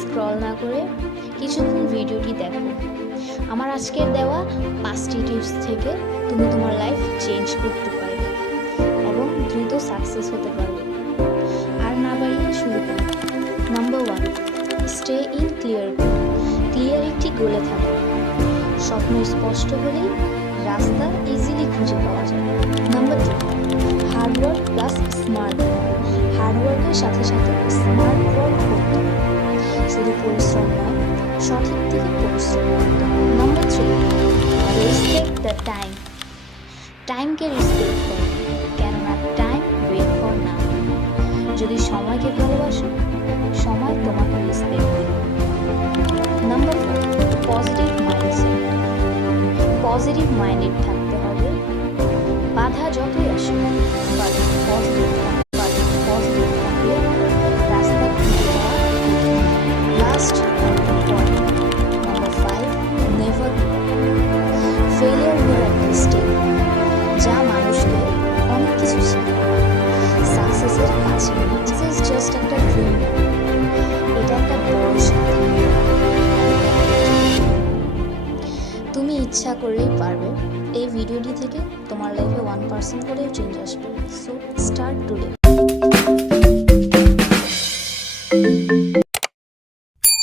Scroll না করে কিছুক্ষণ ভিডিওটি দেখো। আমার আজকের দেওয়া 5টি টিপস থেকে তুমি তোমার লাইফ চেঞ্জ করতে পারবে এবং দ্রুত সাকসেস হতে পারবে। আর না বাড়িয়ে শুরু করো। Number 1, stay in clear goal. Clear একটি গোলে থাকো। স্বপ্ন স্পষ্ট হলেই রাস্তা ইজিলি খুঁজে পাওয়া যায়। Number 2, hard work plus smart work. হার্ডওয়ার্কের সাথে সাথে স্মার্ট ওয়ার্ক করতে হবে। শুধু পরিশ্রম নয়, সঠিক থেকে পরিশ্রম করতে হবে। Number 3, respect the time. টাইমকে রেসপেক্ট করো, কেননা টাইম ওয়েট ফর নাও। যদি সময়কে ভালোবাসো, সময় তোমাকে রেসপেক্ট দেবে। Number 4, positive mindset. Positive minded থাকতে হবে। বাধা যতই আসুক, বাট পজিটিভ থাকলে রাস্তা খুঁজে পাওয়া। Last point, number 5, never give up. Failure হলো একটা স্টেপ যা মানুষকে অনেক কিছু শেখায়। সাকসেসের কাছে সাকসেস জাস্ট একটা ড্রিম, এটা একটা বড় সিদ্ধান্ত। তুমি ইচ্ছা করলেই পারবে। এই ভিডিওটি থেকে তোমার লাইফে 1% করেও চেঞ্জ আসবে। So start today.